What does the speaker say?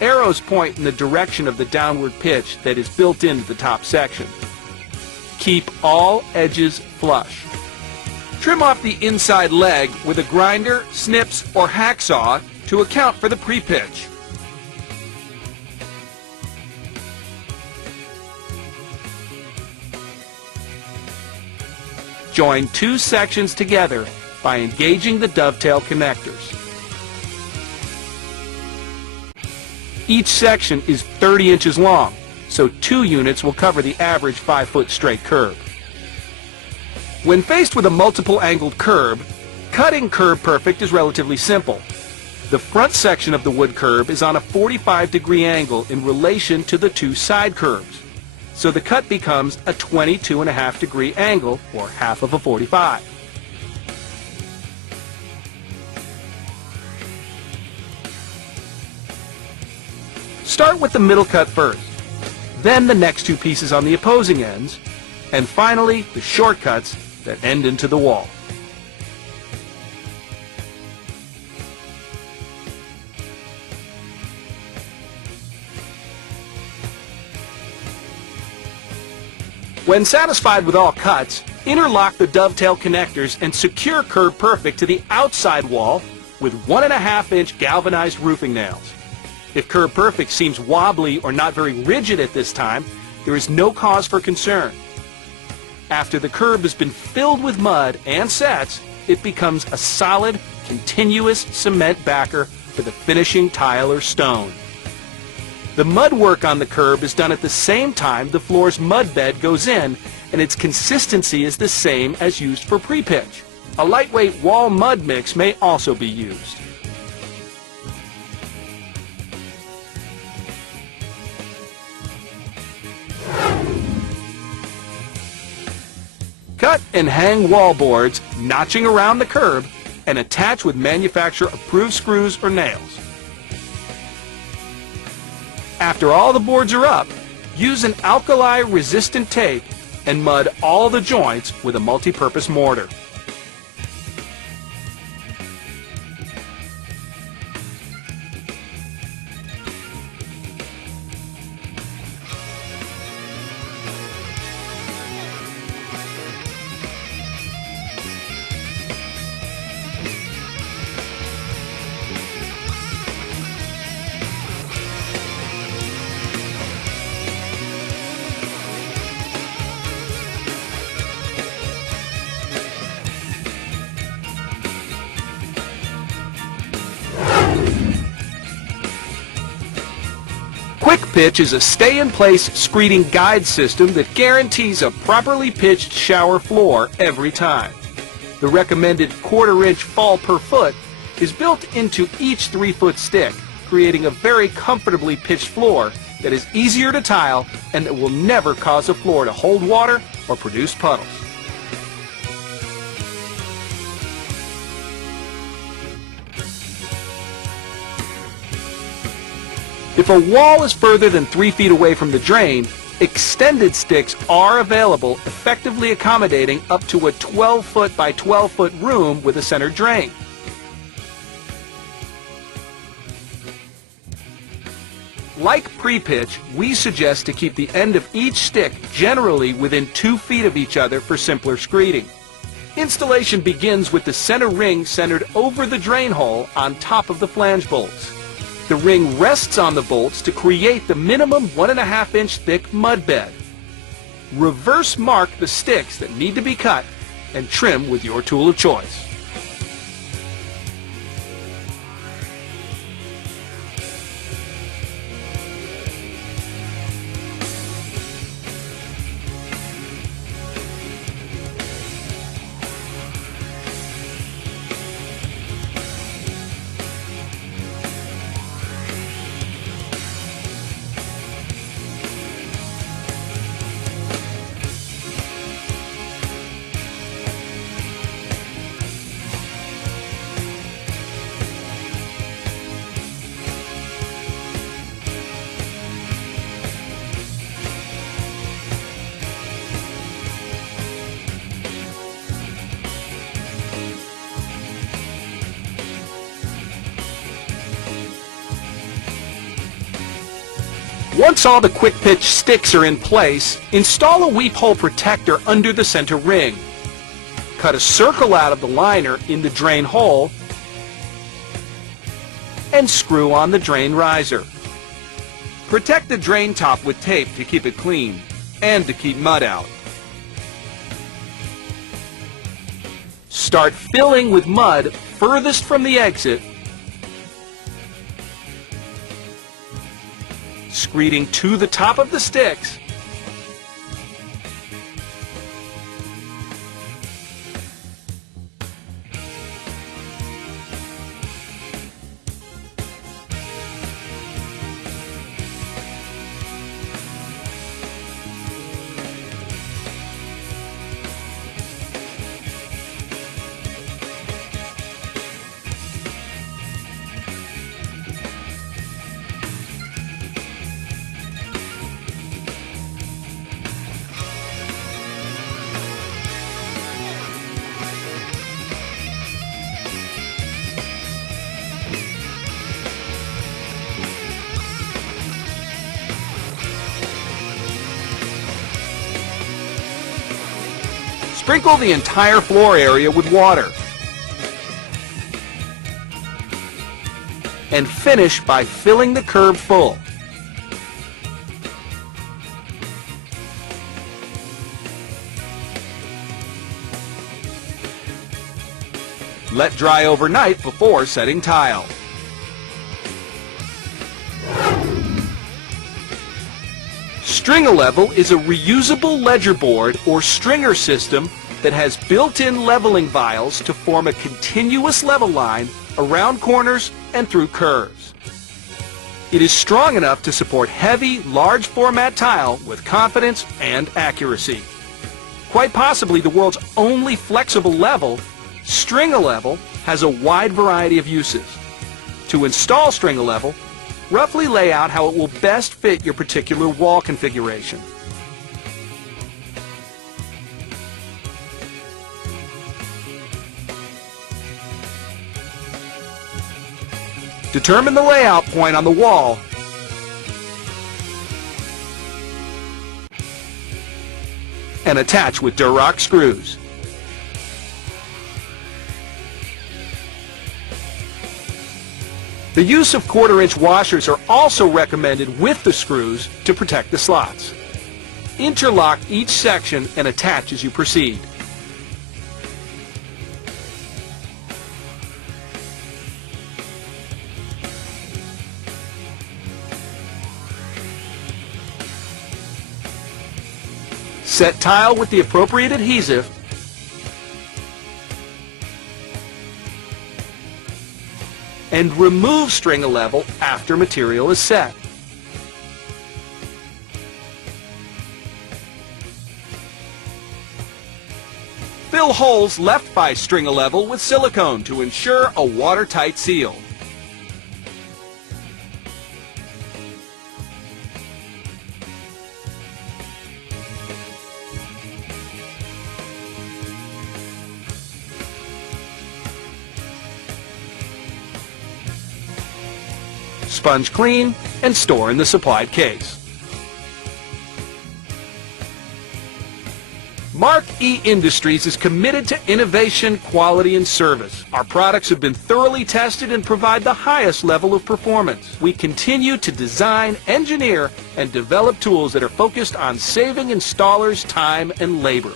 arrows point in the direction of the downward pitch that is built into the top section. Keep all edges flush. Trim off the inside leg with a grinder, snips, or hacksaw to account for the pre-pitch. Join two sections together by engaging the dovetail connectors. Each section is 30 inches long, so 2 units will cover the average 5-foot straight curb. When faced with a multiple angled curb, cutting Curb Perfect is relatively simple. The front section of the wood curb is on a 45-degree angle in relation to the 2 side curbs, so the cut becomes a 22.5-degree angle, or half of a 45. Start with the middle cut first, then the next 2 pieces on the opposing ends, and finally the shortcuts that end into the wall. When satisfied with all cuts, interlock the dovetail connectors and secure Curb Perfect to the outside wall with 1.5-inch galvanized roofing nails. If Curb Perfect seems wobbly or not very rigid at this time, there is no cause for concern. After the curb has been filled with mud and sets, it becomes a solid, continuous cement backer for the finishing tile or stone. The mud work on the curb is done at the same time the floor's mud bed goes in, and its consistency is the same as used for pre-pitch. A lightweight wall mud mix may also be used. Cut and hang wall boards, notching around the curb, and attach with manufacturer-approved screws or nails. After all the boards are up, use an alkali-resistant tape and mud all the joints with a multi-purpose mortar. Quick Pitch is a stay-in-place screeding guide system that guarantees a properly pitched shower floor every time. The recommended 1/4-inch fall per foot is built into each 3-foot stick, creating a very comfortably pitched floor that is easier to tile and that will never cause a floor to hold water or produce puddles. If a wall is further than 3 feet away from the drain, extended sticks are available, effectively accommodating up to a 12-foot by 12-foot room with a center drain. Like pre-pitch, we suggest to keep the end of each stick generally within 2 feet of each other for simpler screeding. Installation begins with the center ring centered over the drain hole on top of the flange bolts. The ring rests on the bolts to create the minimum 1.5-inch thick mud bed. Reverse mark the sticks that need to be cut and trim with your tool of choice. Once all the quick pitch sticks are in place, install a weep hole protector under the center ring. Cut a circle out of the liner in the drain hole and screw on the drain riser. Protect the drain top with tape to keep it clean and to keep mud out. Start filling with mud furthest from the exit, screeding to the top of the sticks, sprinkle the entire floor area with water, and finish by filling the curb full. Let dry overnight before setting tile. String-A-Level is a reusable ledger board or stringer system that has built-in leveling vials to form a continuous level line around corners and through curves. It is strong enough to support heavy, large format tile with confidence and accuracy. Quite possibly the world's only flexible level, String-A-Level has a wide variety of uses. To install String-A-Level, roughly lay out how it will best fit your particular wall configuration. Determine the layout point on the wall and attach with Durock screws. The use of 1/4-inch washers are also recommended with the screws to protect the slots. Interlock each section and attach as you proceed. Set tile with the appropriate adhesive and remove String-A-Level after material is set. Fill holes left by String-A-Level with silicone to ensure a watertight seal. Sponge clean and store in the supplied case. Mark E Industries is committed to innovation, quality, and service. Our products have been thoroughly tested and provide the highest level of performance. We continue to design, engineer, and develop tools that are focused on saving installers time and labor.